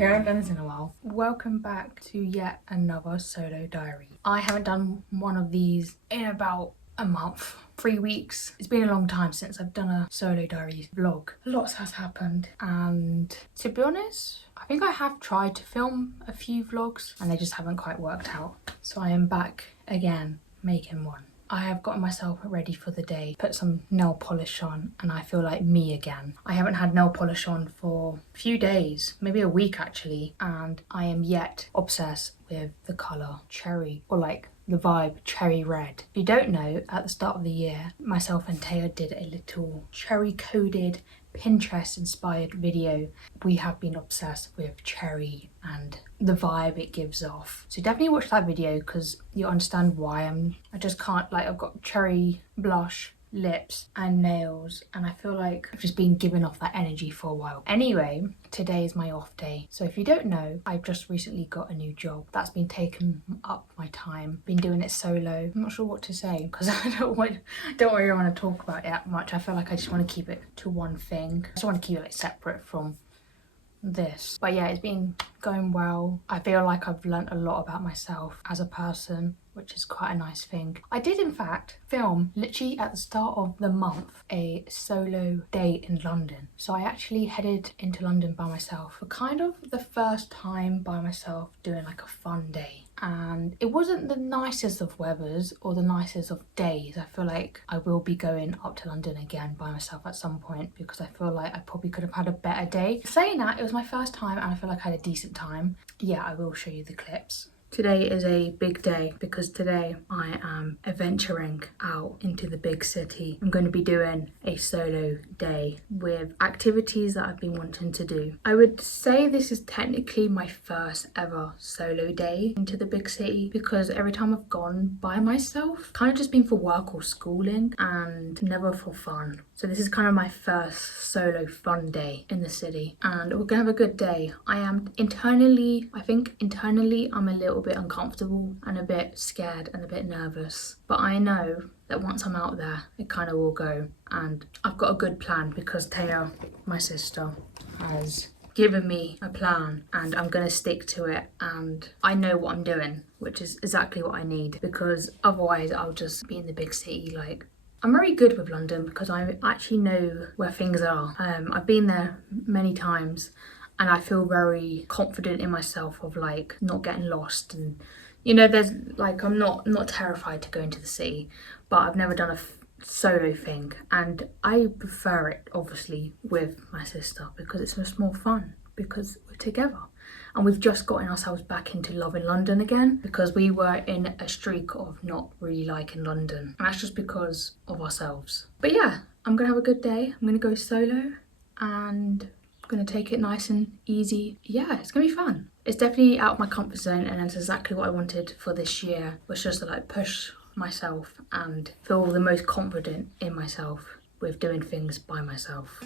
Okay, I haven't done this in a while. Welcome back to yet another solo diary. I haven't done one of these in about a month, 3 weeks. It's been a long time since I've done a solo diary vlog. Lots has happened, and to be honest, I think I have tried to film a few vlogs and they just haven't quite worked out. So I am back again making one. I have gotten myself ready for the day, put some nail polish on, and I feel like me again. I haven't had nail polish on for a few days, maybe a week actually, and I am yet obsessed with the colour cherry, or like the vibe cherry red. If you don't know, at the start of the year, myself and Taya did a little cherry coded Pinterest inspired video. We have been obsessed with cherry and the vibe it gives off. So definitely watch that video because you understand why I just can't, like, I've got cherry blush, lips and nails, and I feel like I've just been giving off that energy for a while. Anyway, today is my off day. So if you don't know, I've just recently got a new job that's been taking up my time. Been doing it solo. I'm not sure what to say because I don't really want to talk about it much. I feel like I just want to keep it to one thing. I just want to keep it like separate from this. But yeah, it's been going well. I feel like I've learnt a lot about myself as a person, which is quite a nice thing. I did in fact film literally at the start of the month a solo day in London. So I actually headed into London by myself for kind of the first time by myself doing like a fun day. And it wasn't the nicest of weathers or the nicest of days. I feel like I will be going up to London again by myself at some point because I feel like I probably could have had a better day. Saying that, it was my first time and I feel like I had a decent time. Yeah, I will show you the clips. Today is a big day because today I am adventuring out into the big city. I'm going to be doing a solo day with activities that I've been wanting to do. I would say this is technically my first ever solo day into the big city because every time I've gone by myself, kind of just been for work or schooling and never for fun. So this is kind of my first solo fun day in the city and we're gonna have a good day. I think internally I'm a little bit uncomfortable and a bit scared and a bit nervous, but I know that once I'm out there it kind of will go, and I've got a good plan because Taya, my sister, has given me a plan and I'm gonna stick to it, and I know what I'm doing, which is exactly what I need, because otherwise I'll just be in the big city. Like, I'm very good with London because I actually know where things are. I've been there many times and I feel very confident in myself of like not getting lost, and you know, there's like, I'm not terrified to go into the city, but I've never done a solo thing and I prefer it obviously with my sister because it's just more fun because we're together. And we've just gotten ourselves back into loving London again because we were in a streak of not really liking London. And that's just because of ourselves. But yeah, I'm gonna have a good day. I'm gonna go solo and I'm gonna take it nice and easy. Yeah, it's gonna be fun. It's definitely out of my comfort zone and that's exactly what I wanted for this year, was just to like push myself and feel the most confident in myself with doing things by myself.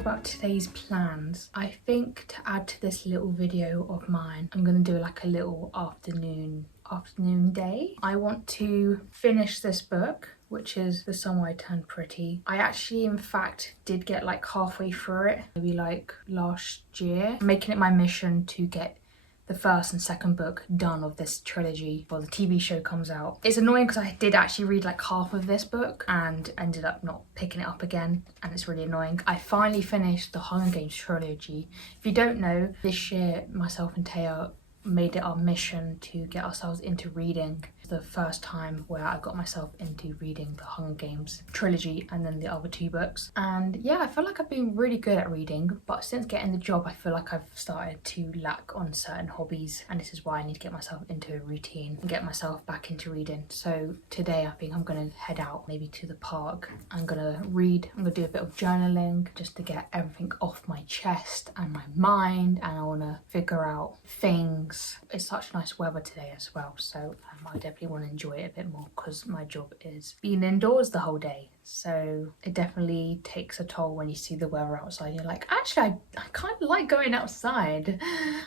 talk about today's plans. I think to add to this little video of mine, I'm gonna do like a little afternoon day. I want to finish this book, which is The Summer I Turned Pretty. I actually, in fact, did get like halfway through it, maybe like last year. I'm making it my mission to get the first and second book done of this trilogy before the TV show comes out. It's annoying because I did actually read like half of this book and ended up not picking it up again, and it's really annoying. I finally finished the Hunger Games trilogy. If you don't know, this year myself and Taya made it our mission to get ourselves into reading. The first time where I got myself into reading the Hunger Games trilogy and then the other two books. And yeah, I feel like I've been really good at reading, but since getting the job I feel like I've started to lack on certain hobbies, and this is why I need to get myself into a routine and get myself back into reading. So today I think I'm gonna head out maybe to the park. I'm gonna read, I'm gonna do a bit of journaling just to get everything off my chest and my mind, and I wanna figure out things. It's such nice weather today as well, so I definitely want to enjoy it a bit more because my job is being indoors the whole day, so it definitely takes a toll when you see the weather outside. You're like, actually I kind of like going outside.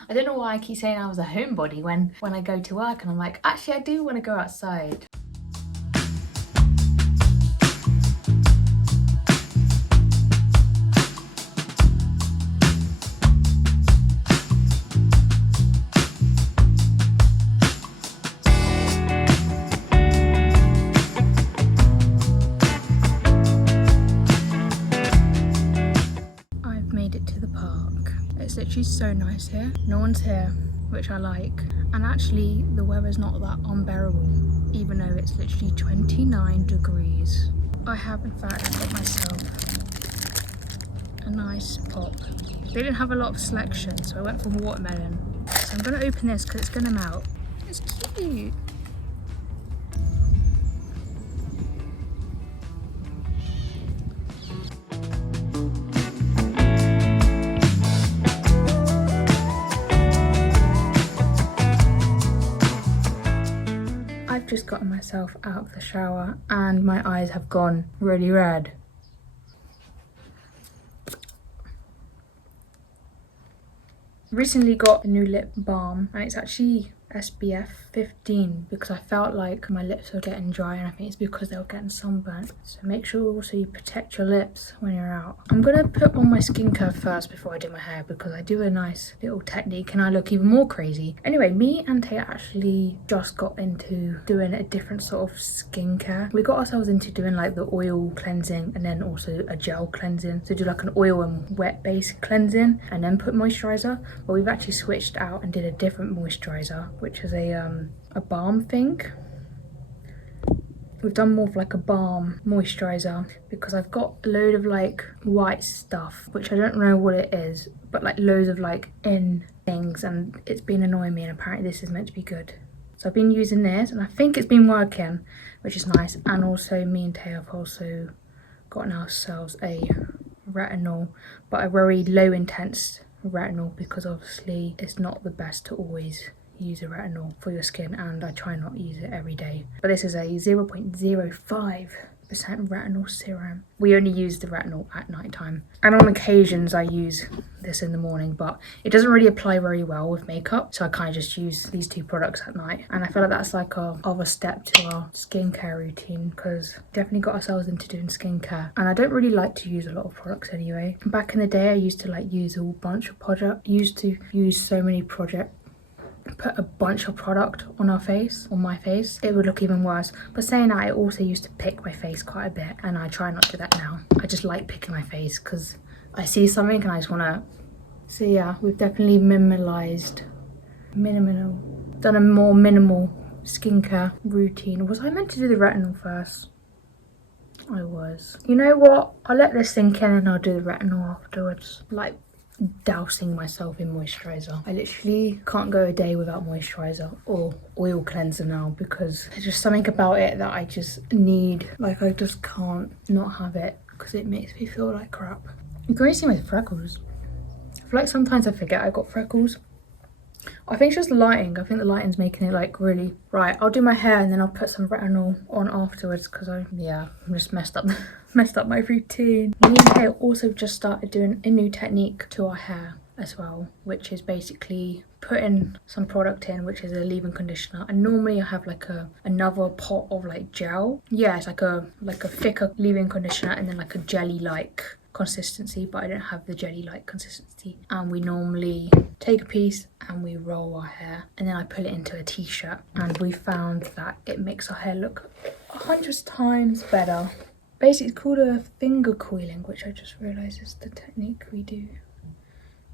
I don't know why I keep saying I was a homebody when I go to work, and I'm like, actually I do want to go outside. It's literally so nice here. No one's here, which I like. And actually, the weather's not that unbearable, even though it's literally 29 degrees. I have, in fact, got myself a nice pop. They didn't have a lot of selection, so I went for watermelon. So I'm going to open this because it's going to melt. It's cute. I've just gotten myself out of the shower and my eyes have gone really red. Recently got a new lip balm, and it's actually SPF 15 because I felt like my lips were getting dry, and I think it's because they were getting sunburnt. So make sure also you protect your lips when you're out. I'm gonna put on my skincare first before I do my hair because I do a nice little technique and I look even more crazy. Anyway, me and Taya actually just got into doing a different sort of skincare. We got ourselves into doing like the oil cleansing and then also a gel cleansing. So do like an oil and wet base cleansing and then put moisturizer. But we've actually switched out and did a different moisturizer, which is a balm thing. We've done more of like a balm moisturizer because I've got a load of like white stuff, which I don't know what it is, but like loads of like in things, and it's been annoying me, and apparently this is meant to be good. So I've been using this and I think it's been working, which is nice. And also me and Taya have also gotten ourselves a retinol, but a very low intense retinol because obviously it's not the best to always use a retinol for your skin, and I try not to use it every day. But this is a 0.05% retinol serum. We only use the retinol at night time, and on occasions I use this in the morning, but it doesn't really apply very well with makeup, so I kind of just use these two products at night. And I feel like that's like a other step to our skincare routine, because definitely got ourselves into doing skincare, and I don't really like to use a lot of products anyway. Back in the day I used to like use a whole bunch of product, put a bunch of product on my face, it would look even worse. But saying that, I also used to pick my face quite a bit, and I try not to do that now. I just like picking my face because I see something and I just want to. So yeah, we've definitely done a more minimal skincare routine. Was I meant to do the retinol first? I was. You know what, I'll let this sink in and I'll do the retinol afterwards. Like dousing myself in moisturizer. I literally can't go a day without moisturizer or oil cleanser now, because there's just something about it that I just need. Like I just can't not have it because it makes me feel like crap. You can really see my freckles. I feel like sometimes I forget I got freckles. I think it's just lighting. I think the lighting's making it like really. Right, I'll do my hair and then I'll put some retinol on afterwards because I'm just messed up messed up my routine. Me and Kate also just started doing a new technique to our hair as well, which is basically putting some product in, which is a leave-in conditioner, and normally I have like another pot of like gel. Yeah, it's like a thicker leave-in conditioner and then like a jelly-like consistency, but I don't have the jelly-like consistency. And we normally take a piece and we roll our hair, and then I put it into a t-shirt, and we found that it makes our hair look 100 times better. Basically it's called a finger coiling, which I just realized is the technique we do.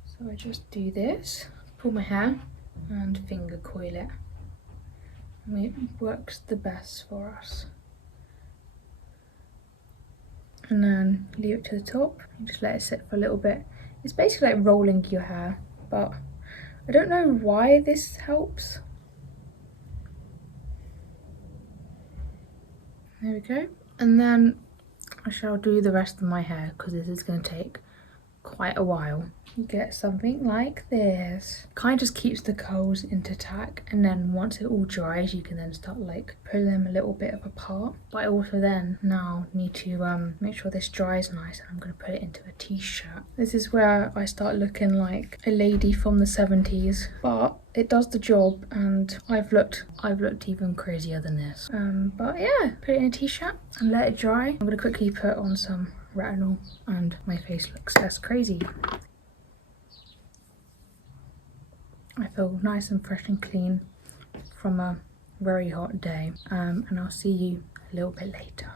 So I just do this, pull my hair and finger coil it, and it works the best for us. And then leave it to the top and just let it sit for a little bit. It's basically like rolling your hair, but I don't know why this helps. There we go. And then I shall do the rest of my hair because this is going to take quite a while. You get something like this. Kind of just keeps the curls intact, and then once it all dries you can then start like pulling them a little bit apart. But I also then now need to make sure this dries nice, and I'm going to put it into a t-shirt. This is where I start looking like a lady from the 70s, but it does the job, and I've looked even crazier than this. But yeah, put it in a t-shirt and let it dry. I'm going to quickly put on some retinol and my face looks less crazy. I feel nice and fresh and clean from a very hot day, and I'll see you a little bit later.